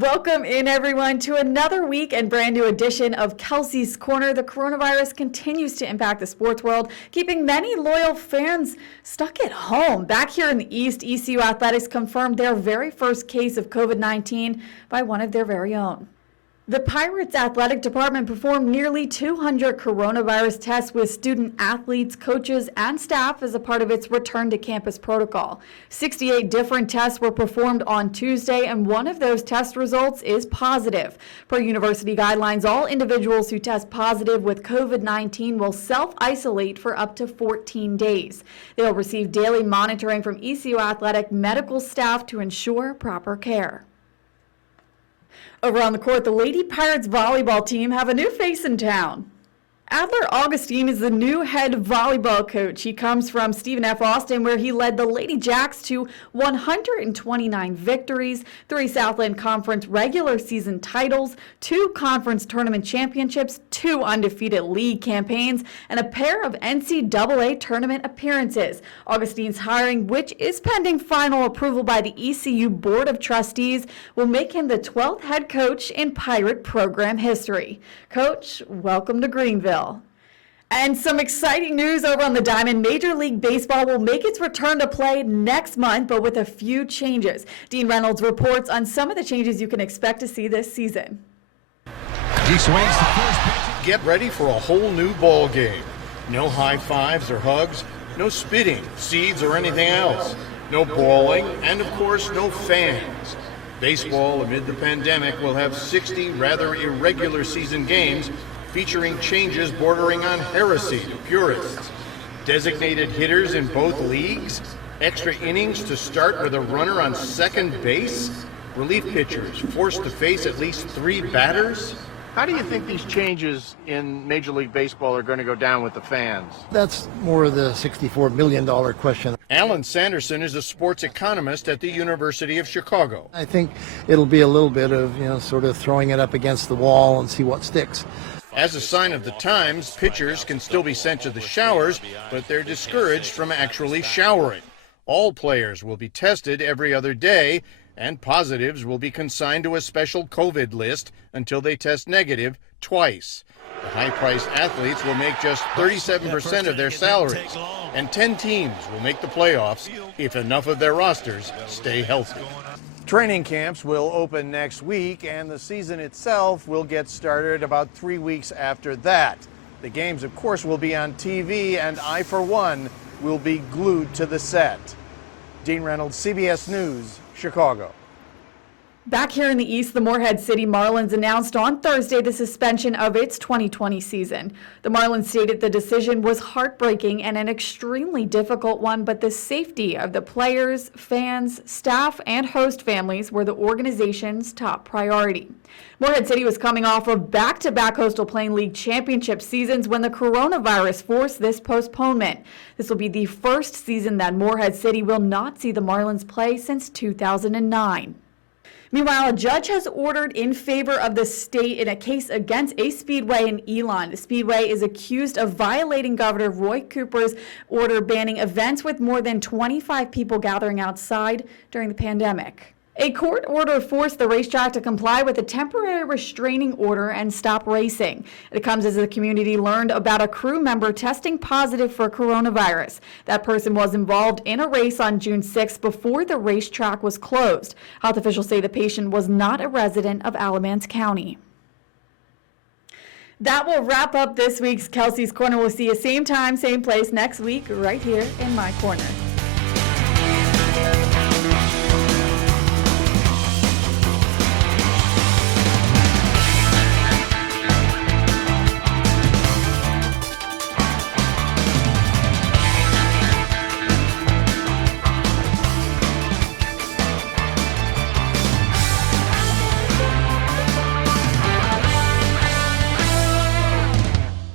Welcome in, everyone, to another week and brand new edition of Kelci's Corner. The coronavirus continues to impact the sports world, keeping many loyal fans stuck at home. Back here in the East, ECU Athletics confirmed their very first case of COVID-19 by one of their very own. The Pirates Athletic Department performed nearly 200 coronavirus tests with student athletes, coaches, and staff as a part of its return to campus protocol. 68 different tests were performed on Tuesday, and one of those test results is positive. Per university guidelines, all individuals who test positive with COVID-19 will self-isolate for up to 14 days. They'll receive daily monitoring from ECU Athletic medical staff to ensure proper care. Over on the court, the Lady Pirates volleyball team have a new face in town. Adler Augustine is the new head volleyball coach. He comes from Stephen F. Austin, where he led the Lady Jacks to 129 victories, 3 Southland Conference regular season titles, 2 conference tournament championships, 2 undefeated league campaigns, and a pair of NCAA tournament appearances. Augustine's hiring, which is pending final approval by the ECU Board of Trustees, will make him the 12th head coach in Pirate program history. Coach, welcome to Greenville. And some exciting news over on the Diamond. Major League Baseball will make its return to play next month, but with a few changes. Dean Reynolds reports on some of the changes you can expect to see this season. He swings the first pitch. Get ready for a whole new ball game. No high fives or hugs, no spitting, seeds, or anything else. No brawling, and of course, no fans. Baseball, amid the pandemic, will have 60 rather irregular season games featuring changes bordering on heresy to purists. Designated hitters in both leagues, extra innings to start with a runner on second base, relief pitchers forced to face at least 3 batters. How do you think these changes in Major League Baseball are going to go down with the fans? That's more of the $64 million question. Alan Sanderson is a sports economist at the University of Chicago. I think it'll be a little bit of, sort of throwing it up against the wall and see what sticks. As a sign of the times, pitchers can still be sent to the showers, but they're discouraged from actually showering. All players will be tested every other day, and positives will be consigned to a special COVID list until they test negative twice. The high-priced athletes will make just 37% of their salaries, and 10 teams will make the playoffs if enough of their rosters stay healthy. Training camps will open next week, and the season itself will get started about 3 weeks after that. The games, of course, will be on TV, and I, for one, will be glued to the set. Dean Reynolds, CBS News, Chicago. Back here in the East, the Morehead City Marlins announced on Thursday the suspension of its 2020 season. The Marlins stated the decision was heartbreaking and an extremely difficult one, but the safety of the players, fans, staff, and host families were the organization's top priority. Morehead City was coming off of back-to-back Coastal Plain League championship seasons when the coronavirus forced this postponement. This will be the first season that Morehead City will not see the Marlins play since 2009. Meanwhile, a judge has ordered in favor of the state in a case against a speedway in Elon. The speedway is accused of violating Governor Roy Cooper's order banning events with more than 25 people gathering outside during the pandemic. A court order forced the racetrack to comply with a temporary restraining order and stop racing. It comes as the community learned about a crew member testing positive for coronavirus. That person was involved in a race on June 6th before the racetrack was closed. Health officials say the patient was not a resident of Alamance County. That will wrap up this week's Kelci's Corner. We'll see you same time, same place next week right here in my corner.